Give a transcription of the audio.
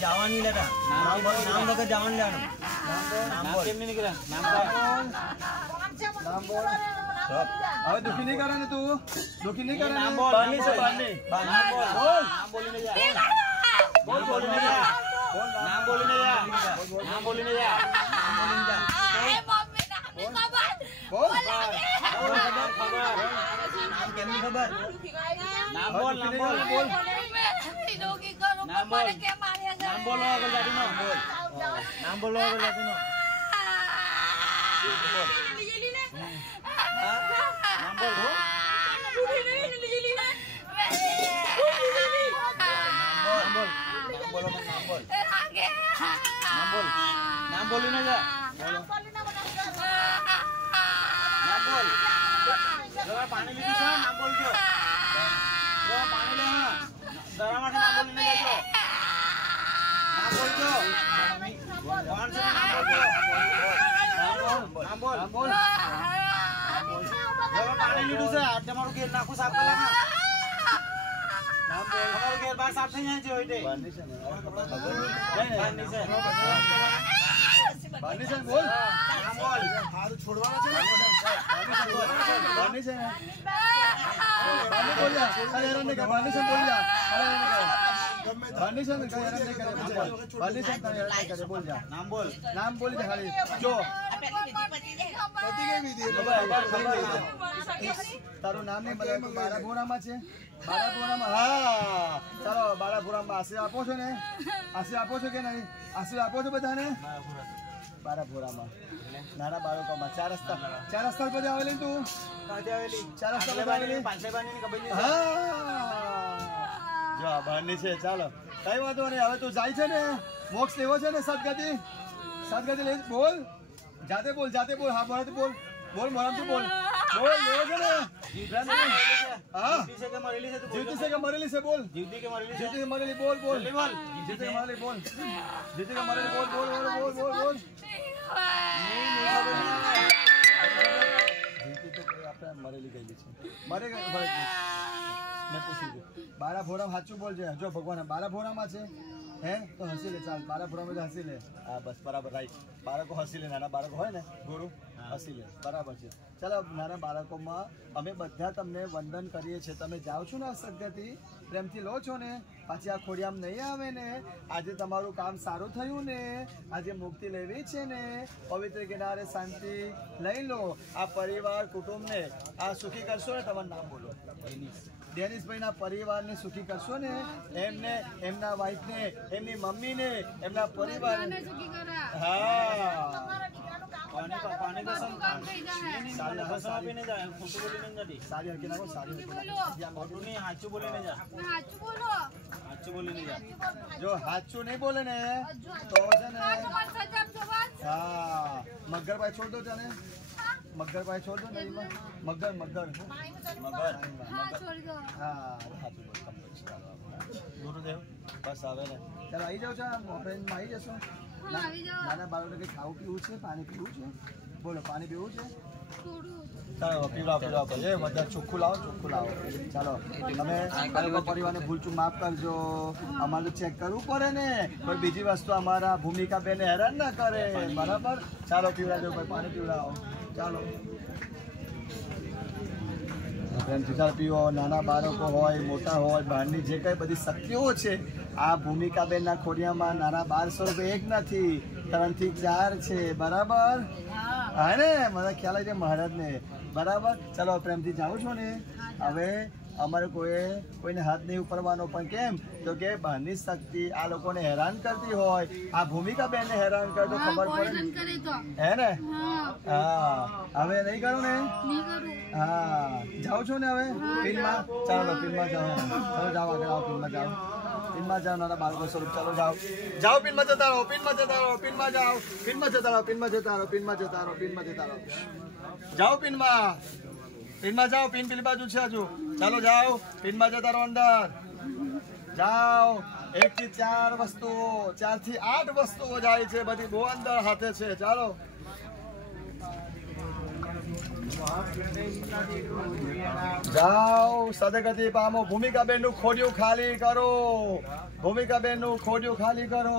જવાની લેતા નામ લગા જવાનું લેવાનું નામ કેમ નહીં નીકળ્યા નામ બોલ હવે દુખી નહીં કરે ને તું દુખી નહીં કરે નામ બોલ બાની છે બાની નામ બોલ નામ બોલીને જા બોલ બોલીને જા નામ બોલીને જા નામ બોલીને જા મમ્મી નામ બોલ નામ કેમ નહીં ખબર નામ બોલ નામ બોલ બોલ નામ બોલ નામ બોલો આગળ જાતીનો બોલ નામ બોલો આગળ જાતીનો બોલ નામ બોલ બોલો નામ બોલ નામ બોલ નામ બોલીને જા નામ બોલ જરા પાણી લીધું છે નામ બોલજો જરા પાણી લે જરા માટે નામ બોલીને જાજો નામ બોલજો કોણ છે નામ બોલજો નામ બોલ નામ બોલ જરા પાણી લીધું છે આ તમારું ઘેર નાખું સાફ કરવા નામ બોલ તમારું ઘેર બહાર સાફ થઈ જાય છે ઓઈટે બારની છે ને બારની છે બારની છે બોલ નામ બોલ હાથ છોડવાનો છે બારની છે બારની બોલ જા અરે હેરાન નહીં કર બારની છે બોલ જા અરે હેરાન નહીં કર બારની છે ને હેરાન નહીં કરે બારની છે હેરાન નહીં કરે બોલ જા નામ બોલી જા ખાલી જો પતિ કે વિધિ તારું નામ નહીં બોલે બારાપુરામાં છે બારાપુરામાં હા ચાલો બારાપુરામાં આશીર્વાદ આપો છો ને આશીર્વાદ આપો છો કે નહીં આશીર્વાદ આપો છો બધાને બારાપુરામાં નાના બાળકોમાં ચાર રસ્તા પર આવેલી તું ચાર રસ્તા પર આવેલી હા જો બહારની છે ચાલો કઈ વાંધો નહીં હવે તું જાય છે ને મોક્ષ લેવો છે ને સદગતિ લઈ બોલ જાતે બોલ હા મોરાથી બોલ મોરાથી બોલ લેવો છે ને હા જીવતી છે કે મરેલી છે બોલ જીવતી કે મરેલી બોલ જીવતી કે મરેલી બોલ મરેલી ગયેલી છે મરે મેં પૂછી બારાપુરા સાચું બોલજે જો ભગવાન બારાપુરામાં છે હે તો હસી લે ચાલ બારાપુરામાં હસી લે હા બસ બરાબર રાઈટ બાળકો હસી લે નાના બાળકો હોય ને ગુરુ હસી લે બરાબર છે ચાલો નાના બાળકોમાં અમે બધા તમને વંદન કરીએ છીએ તમે જાઓ છો ને સદગતિ પ્રેમથી લો છો ને પાછી આ ખોડિયામ નહીં આવે ને આજે તમારું કામ સારું થયું ને આજે મુક્તિ લેવી છે ને પવિત્ર કિનારે શાંતિ લઈ લો આ પરિવાર કુટુંબને આ સુખી કરશો ને તમારું નામ બોલો ડેનિશભાઈના પરિવારને સુખી કરશો ને એમને એમના વાઈફને એમની મમ્મીને એમના પરિવાર હા પાણી દસમ સારી દસમ આપીને જાય ખોટું બોલીને નથી સારી હરકી નાખો સારી ખોટું નહીં સાચું બોલીને જા સાચું બોલીને જા જો સાચું નહીં બોલે ને તો છે ને હા મગરભાઈ છોડ દો જાને મગરભાઈ છોડ દો ને મગર હા સાચું બોલ ગુરુદેવ બસ આવે ને ચાલો આવી જાવ છો મોરેન્જમાં આવી જશો નાના બાળકોને કંઈ ખાવું પીવું છે પાણી પીવું છે બોલો પાણી પીવું છે ચાલો પીવડાવો એ બધા ચોખ્ખું લાવો ચાલો તમે પરિવારને ભૂલચૂક માફ કરજો અમારે ચેક કરવું પડે ને કોઈ બીજી વસ્તુ અમારા ભૂમિકા બેને હેરાન ના કરે બરાબર ચાલો પીવડાવજો ભાઈ પાણી પીવડાવો ચાલો ચાલ પીવો નાના બાળકો હોય મોટા હોય બહારની જે કંઈ બધી શક્તિઓ છે આ ભૂમિકાબેનના ખોડિયામાં નાના 1200 એક નથી 3 થી 4 છે બરાબર હા ને મને ખ્યાલ આવી મહારાજને બરાબર ચાલો પ્રેમથી જાઉં છો ને હવે અમારે કોઈને હાથ નહીં ઉપરવાનો પણ કેમ તો કે બહારની શક્તિ આ લોકોને હેરાન કરતી હોય આ ભૂમિકાબેનને હેરાન કરે તો ખબર પડે હે ને હા હવે નહીં કરું ને હા જાઓ છો ને હવે ફિલ્મમાં ચાલો ફિલ્મમાં જાઓ જાઓ આગળ આવો ફિલ્મમાં જાઓ નાના બાળકો સ્વરૂપ ચાલો જાઓ ફિલ્મમાં જતા રહો ફિલ્મમાં જતા રહો જાઓ ફિલ્મમાં જાઓ પિન પેલી બાજુ છે હજુ ચાલો જાઓ પિનમાં જતા રહો અંદર જાઓ 1 થી 4 વસ્તુઓ 4 થી 8 વસ્તુઓ જાય છે બધી બહુ અંદર હાથે છે ચાલો જાઓ સદગતિ પામો ભૂમિકાબેન નું ખોડિયું ખાલી કરો ભૂમિકાબેન નું ખોડિયું ખાલી કરો